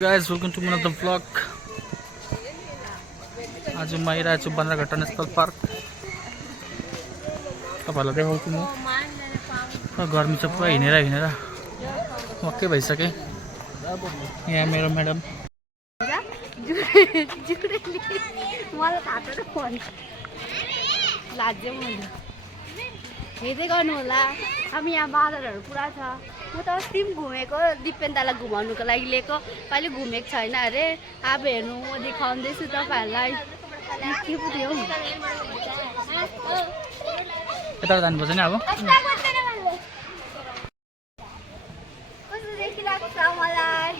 Guys, welcome to another vlog. आज म आइरहेको छु बन्द्रघट्टा नेसनल पार्क। तपाईँहरूलाई देखाउँछु म। गर्मी छ पुरा हिँडेर मक्कै भइसकेँ। यहाँ मेरो म्याडम हेर्दै गर्नु होला। अब यहाँ बादलहरू पुरा छ। म त अस्ति पनि घुमेको, दिपेन्दालाई घुमाउनुको लागि लिएको, कहिले घुमेको छैन अरे। अब हेर्नु म देखाउँदैछु तपाईँहरूलाई। के पो थियो यता जानुपर्छ नि अब। कस्तो देखिरहेको छ मलाई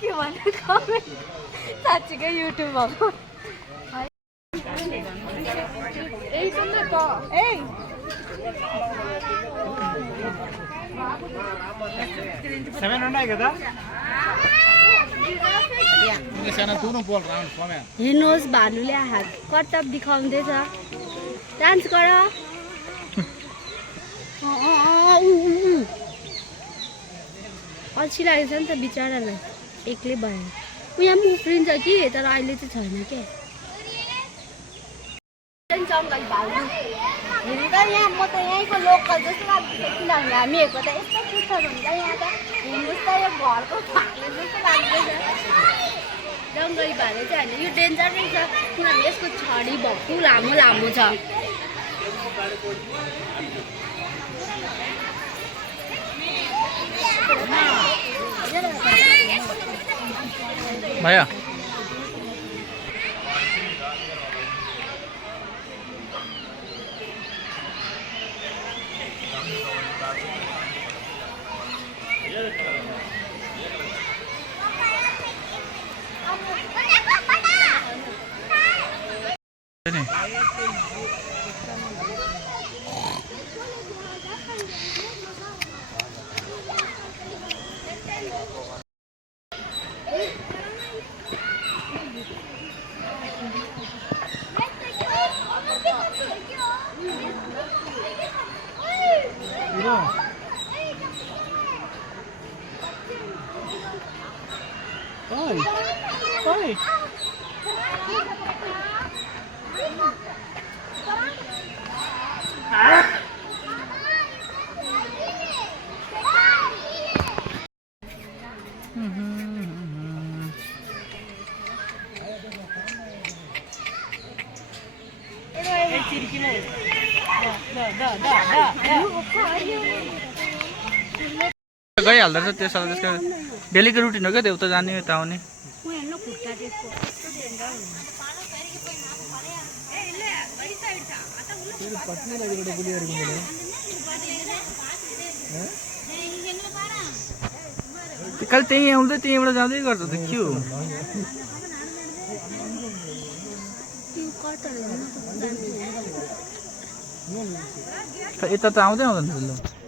के भन्नु कमेन्ट साँच्चीकै युट्युबमा हेर्नुहोस् भालुले हात कर्तव्य दिखाउँदैछ। डान्स गर। अल्छी लागेको छ नि त बिचरालाई, एक्लै भयो। यहाँ पनि उफ्रिन्छ कि, तर अहिले चाहिँ छैन क्या। जङ्गल भालु हेरेर यहाँ म त यहीँको लोकल जस्तो लाग्दैछ, किनभने हामीहरूको त यस्तो पुच्छर हुन्छ यहाँ त। हेर्नुहोस् त यो घरको फाले जस्तो लाग्दैछ। जङ्गली भालु चाहिँ होइन, यो डेन्जर नै छ किनभने यसको छडी भक्कु लामो लामो छ। भैया Oi. गइहाल्दो रहेछ त्यसो त्यसको डेलीको रुटिन हो क्या, त्यो उता जाने यता आउने। खालि त्यहीँ आउँदै त्यहीँबाट जाँदै गर्छ त के हो। यता त आउँदै आउँदैन।